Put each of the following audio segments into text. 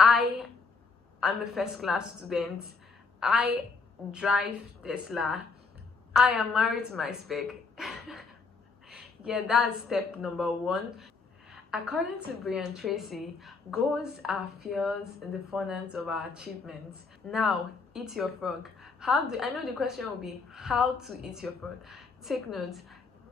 I am a first class student. I drive Tesla. I am married to my spec. Yeah, that's step number one. According to BRIAN Tracy, goals are fuels in the furnace of our achievements. Now, eat your frog. I know the question will be how to eat your frog. Take notes.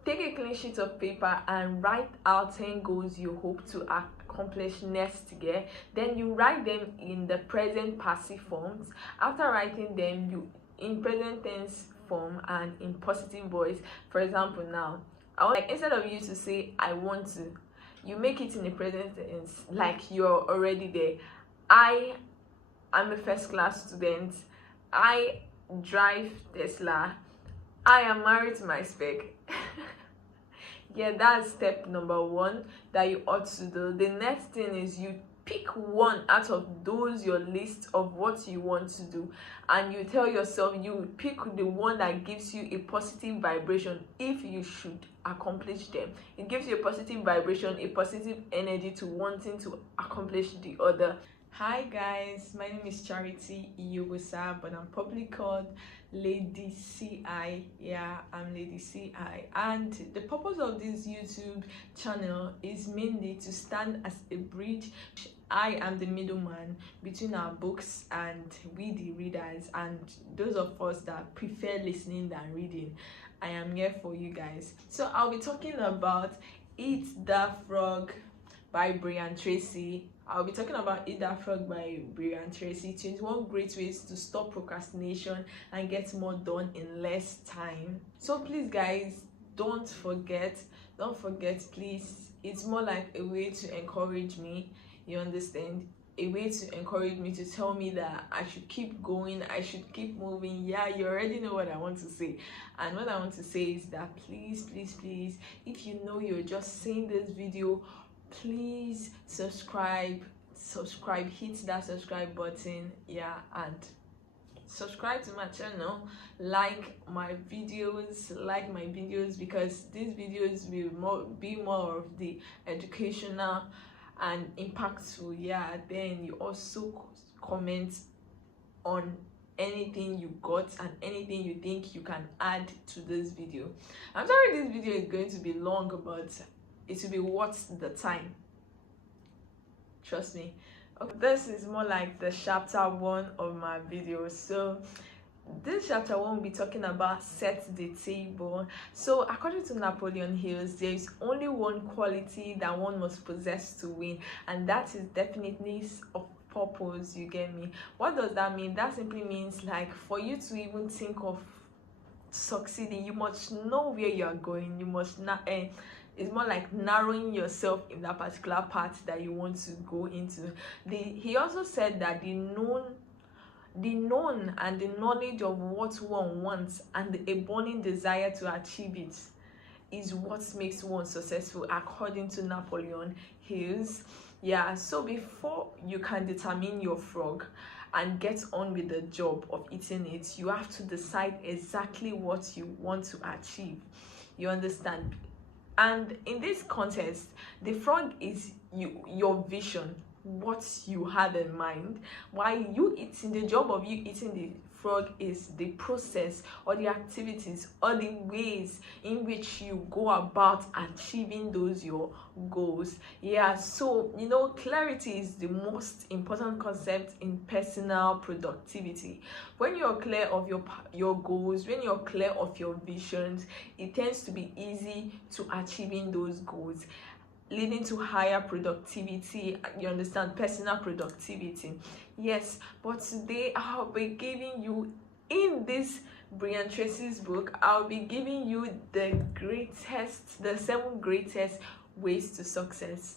Take a clean sheet of paper and write out 10 goals you hope to accomplish next year. Then you write them in the present passive forms. After writing them, you in present tense form and in positive voice. For example, now, instead of you to say I want to, you make it in the present tense like you're already there. I am a first class student. I drive Tesla. I am married to my spec. Yeah, that's step number one that you ought to do. The next thing is you pick one out of those your list of what you want to do, and you tell yourself you pick the one that gives you a positive vibration if you should accomplish them. It gives you a positive vibration, a positive energy to wanting to accomplish the other. Hi guys, my name is Charity Iyogosa, but I'm probably called Lady CI. Yeah, I'm Lady CI, and the purpose of this YouTube channel is mainly to stand as a bridge. I am the middleman between our books and we the readers, and those of us that prefer listening than reading. I am here for you guys. So I'll be talking about Eat That Frog by BRIAN Tracy. I'll be talking about Eat That Frog by BRIAN Tracy. 21 great ways to stop procrastination and get more done in less time. So please guys, don't forget please. It's more like a way to encourage me, you understand? A way to encourage me, to tell me that I should keep going, I should keep moving. Yeah, you already know what I want to say. And what I want to say is that please, if you know you're just seeing this video, please subscribe, hit that subscribe button. Yeah, and subscribe to my channel, like my videos, because these videos will be more of the educational and impactful. Yeah, then you also comment on anything you got and anything you think you can add to this video. I'm sorry this video is going to be long, but it will be worth the time, trust me. Okay, this is more like the chapter 1 of my video. So this chapter 1 will be talking about set the table. So according to Napoleon Hills, there is only one quality that one must possess to win, and that is definiteness of purpose. You get me? What does that mean? That simply means, like, for you to even think of succeeding, you must know where you are going. You must not it's more like narrowing yourself in that particular path that you want to go into. He also said that the known and the knowledge of what one wants and a burning desire to achieve it is what makes one successful, according to Napoleon Hills. Yeah, so before you can determine your frog and get on with the job of eating it, you have to decide exactly what you want to achieve. You understand? And in this context, the frog is your vision, what you had in mind. While you eating, the job of you eating the frog is the process or the activities or the ways in which you go about achieving those your goals. Yeah, so you know, clarity is the most important concept in personal productivity. When you're clear of your goals, when you're clear of your visions, it tends to be easy to achieving those goals, leading to higher productivity. You understand? Personal productivity. Yes, but today I'll be giving you, in this BRIAN Tracy's book, I'll be giving you the 7 greatest ways to success.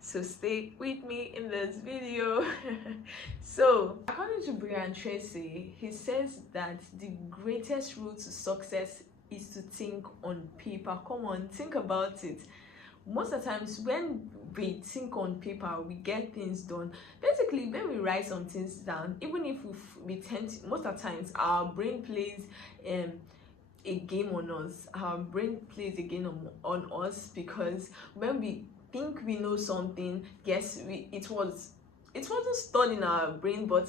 So stay with me in this video. So according to BRIAN Tracy, he says that the greatest route to success is to think on paper. Come on, think about it. Most of the times when we think on paper, we get things done. Basically, when we write some things down, even if we tend to, most of the times our brain plays a game on us. Our brain plays a game on us, because when we think we know something, yes, it was it wasn't stored in our brain, but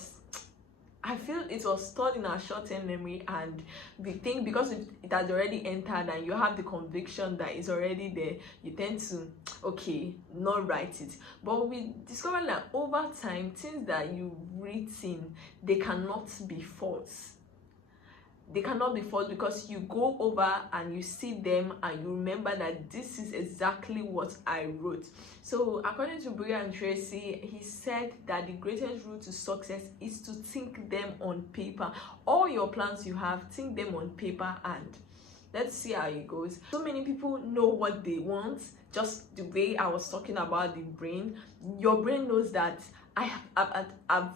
I feel it was stored in our short-term memory, and we think because it has already entered and you have the conviction that it's already there, you tend to, okay, not write it. But we discovered that over time, things that you've written, they cannot be false. They cannot be false because you go over and you see them and you remember that this is exactly what I wrote. So according to BRIAN Tracy, he said that the greatest route to success is to think them on paper. All your plans you have, think them on paper, and let's see how it goes. So many people know what they want, just the way I was talking about the brain. Your brain knows that I've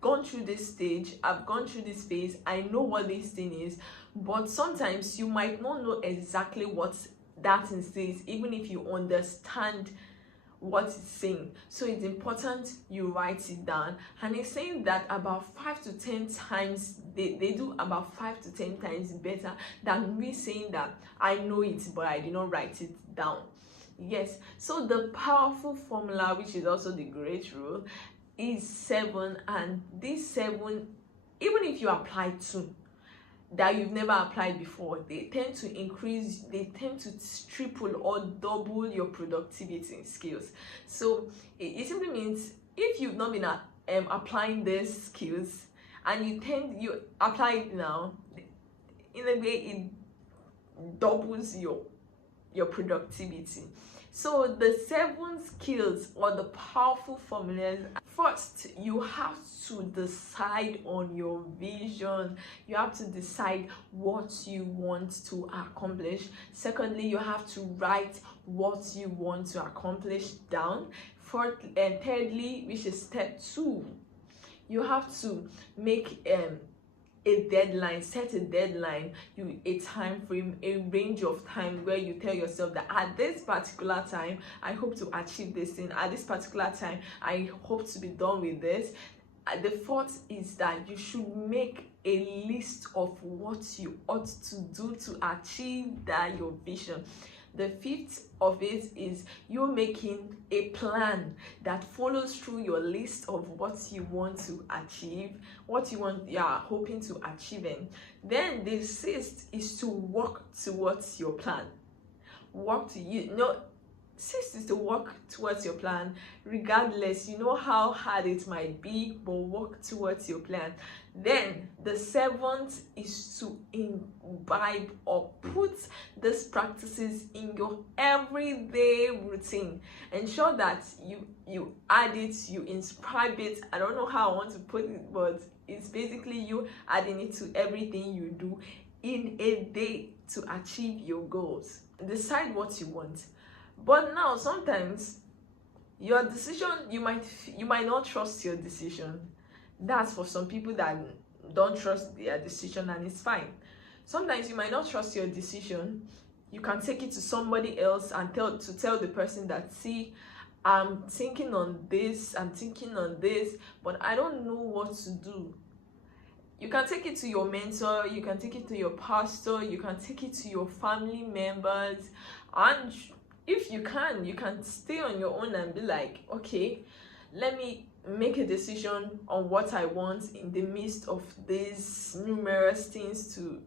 gone through this stage, I've gone through this phase, I know what this thing is. But sometimes you might not know exactly what that thing says, even if you understand what it's saying. So it's important you write it down. And he's saying that about 5 to 10 times, they do about 5 to 10 times better than me saying that I know it but I did not write it down. Yes, so the powerful formula, which is also the great rule, is 7. And this 7, even if you apply 2 that you've never applied before, they tend to increase, they tend to triple or double your productivity skills. So it simply means if you've not been applying these skills and you apply it now, in a way it doubles your productivity. So the 7 skills or the powerful formulas: first, you have to decide on your vision. You have to decide what you want to accomplish. Secondly, you have to write what you want to accomplish down. Fourth and thirdly, which is step 2, you have to make a deadline, set a deadline, a time frame, a range of time where you tell yourself that at this particular time I hope to achieve this thing, at this particular time I hope to be done with this. The fourth is that you should make a list of what you ought to do to achieve that your vision. The fifth of it is you making a plan that follows through your list of what you want to achieve, what you are hoping to achieve. And then the sixth is to work towards your plan. Sixth is to work towards your plan, regardless, you know how hard it might be, but work towards your plan. Then the 7th is to imbibe or put these practices in your everyday routine. Ensure that you add it, you inscribe it. I don't know how I want to put it, but it's basically you adding it to everything you do in a day to achieve your goals. Decide what you want. But now sometimes your decision, you might not trust your decision. That's for some people that don't trust their decision, and it's fine. Sometimes you might not trust your decision. You can take it to somebody else and tell the person that, see, I'm thinking on this, but I don't know what to do. You can take it to your mentor, you can take it to your pastor, you can take it to your family members, and if you can stay on your own and be like, okay, let me make a decision on what I want in the midst of these numerous things to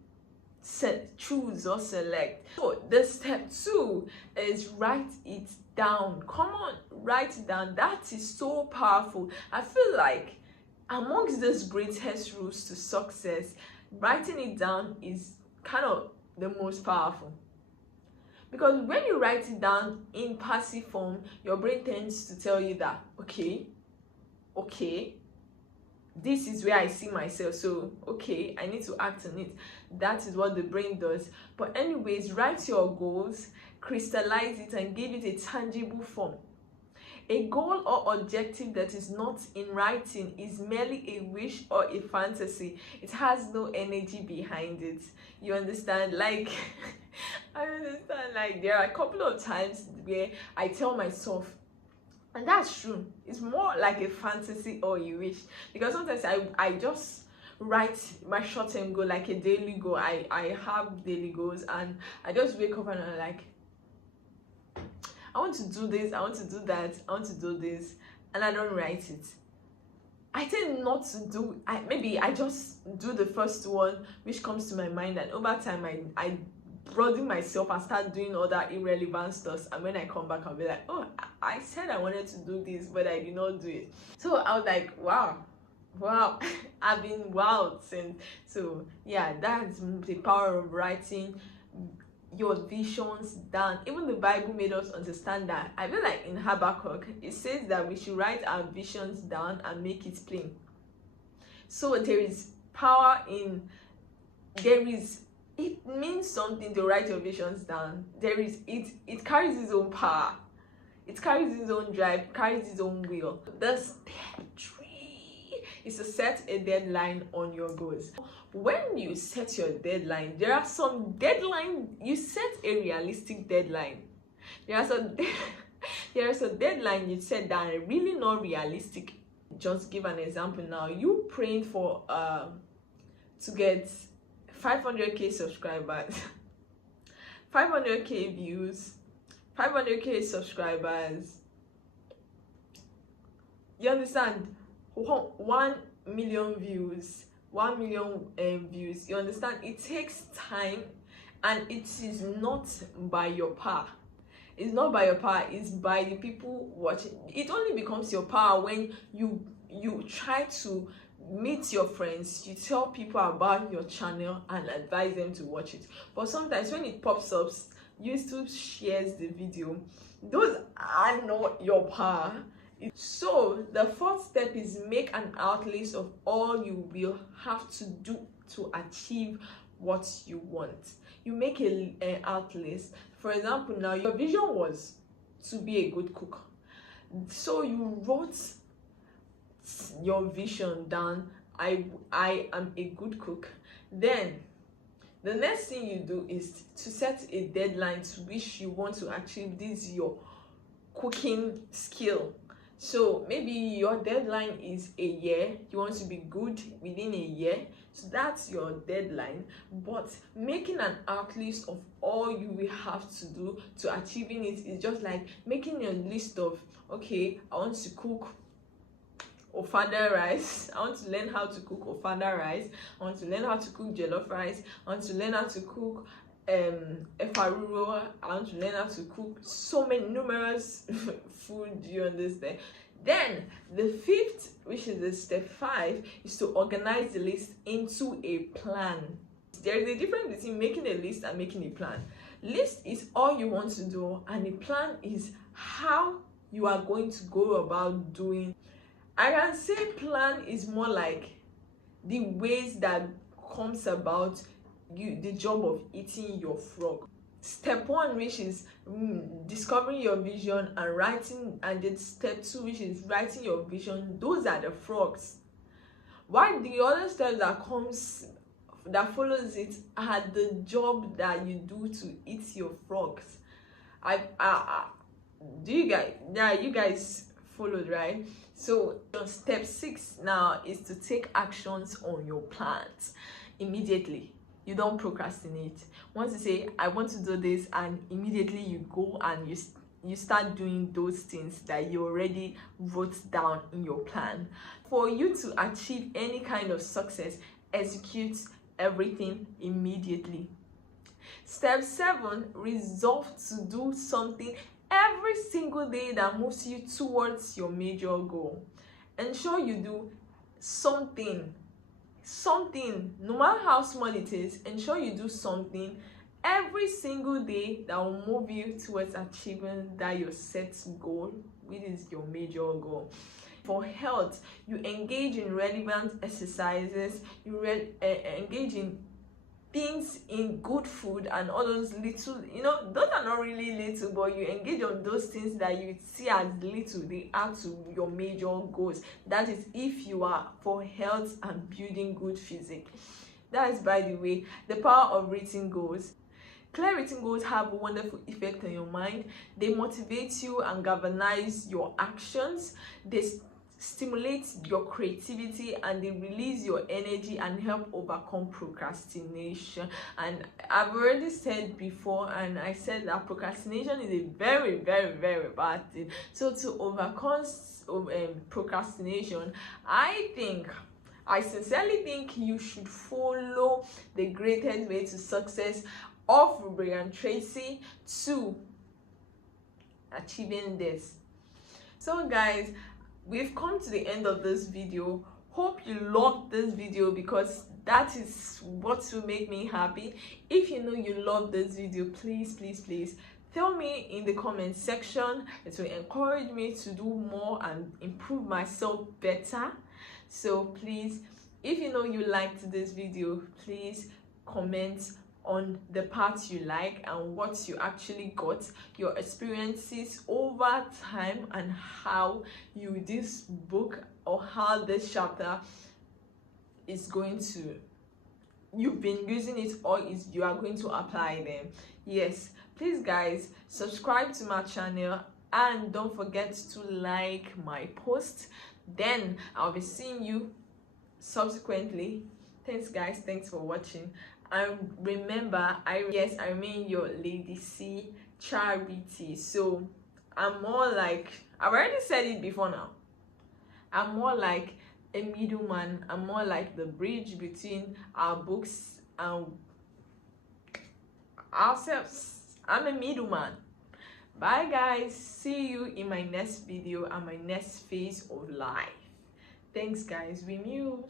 choose or select. So the step 2 is write it down. Come on, write it down. That is so powerful. I feel like amongst these greatest rules to success, writing it down is kind of the most powerful. Because when you write it down in passive form, your brain tends to tell you that, okay, this is where I see myself, so okay, I need to act on it. That is what the brain does. But anyways, write your goals, crystallize it, and give it a tangible form. A goal or objective that is not in writing is merely a wish or a fantasy. It has no energy behind it. You understand? Like, I understand, like, there are a couple of times where I tell myself, and that's true, it's more like a fantasy or a wish, because sometimes I just write my short-term goal, like a daily goal. I have daily goals, and I just wake up and I'm like, I want to do this, I want to do that, I want to do this, and I don't write it. I tend not to do, maybe I just do the first one which comes to my mind, and over time I broaden myself and start doing other irrelevant stuff, and when I come back I'll be like, oh, I said I wanted to do this but I did not do it. So I was like, wow, I've been wild since. So yeah, that's the power of writing your visions down. Even the Bible made us understand that. I feel like in Habakkuk it says that we should write our visions down and make it plain. So there is power in, it means something to write your visions down. It carries its own power, it carries its own drive, carries its own will. The step 3 is to set a deadline on your goals. When you set your deadline, there are some deadline, you set a realistic deadline. There is a deadline you set that are really not realistic. Just give an example now. You praying for to get 500k subscribers, 500k views, 500k subscribers. You understand? 1 million views, 1 million views. You understand? It takes time, and it is not by your power. It's not by your power, it's by the people watching. It only becomes your power when you try to meet your friends, you tell people about your channel and advise them to watch it. But sometimes when it pops up, YouTube shares the video. Those are not your power. So the 4th step is make an outlist of all you will have to do to achieve what you want. You make an outlist. For example, now your vision was to be a good cook, so you wrote your vision down. I am a good cook. Then the next thing you do is to set a deadline to which you want to achieve this your cooking skill. So maybe your deadline is a year, you want to be good within a year, so that's your deadline. But making an outlist of all you will have to do to achieving it is just like making a list of, okay, I want to cook ofada rice, I want to learn how to cook ofada rice, I want to learn how to cook jollof rice, I want to learn how to cook efaruro, I want to learn how to cook so many numerous food. You understand? Then the 5th, which is the step 5, is to organize the list into a plan. There is a difference between making a list and making a plan. List is all you want to do, and a plan is how you are going to go about doing. I can say plan is more like the ways that comes about the job of eating your frog. Step 1, which is discovering your vision and writing, and then step 2, which is writing your vision. Those are the frogs. While the other steps that follows it are the job that you do to eat your frogs. Do you guys? Yeah, you guys followed, right? So step 6 now is to take actions on your plans immediately. You don't procrastinate. Once you say I want to do this, and immediately you go and you start doing those things that you already wrote down in your plan. For you to achieve any kind of success, execute everything immediately. Step 7, resolve to do something every single day that moves you towards your major goal. Ensure you do something, no matter how small it is. Ensure you do something every single day that will move you towards achieving that your set goal, which is your major goal. For health, you engage in relevant exercises, you engage in things, in good food and all those little, those are not really little, but you engage on those things that you see as little, they add to your major goals. That is if you are for health and building good physique. That is, by the way, the power of written goals. Clear written goals have a wonderful effect on your mind. They motivate you and galvanize your actions. They stimulate your creativity, and they release your energy and help overcome procrastination. And I've already said before, and I said that procrastination is a very, very, very bad thing. So to overcome procrastination, I sincerely think you should follow the greatest way to success of Brian Tracy to achieving this. So guys, we've come to the end of this video. Hope you loved this video, because that is what will make me happy. If you know you love this video, please tell me in the comment section. It will encourage me to do more and improve myself better. So please, if you know you liked this video, please comment on the parts you like and what you actually got, your experiences over time, and how this book or how this chapter is going to, you've been using it, or is you are going to apply them. Yes, please guys, subscribe to my channel and don't forget to like my post. Then I'll be seeing you subsequently. Thanks guys, thanks for watching. And remember, I remain your Lady C Charity. So I'm more like, I've already said it before now, I'm more like a middleman. I'm more like the bridge between our books and ourselves. I'm a middleman. Bye guys, see you in my next video and my next phase of life. Thanks guys, renew.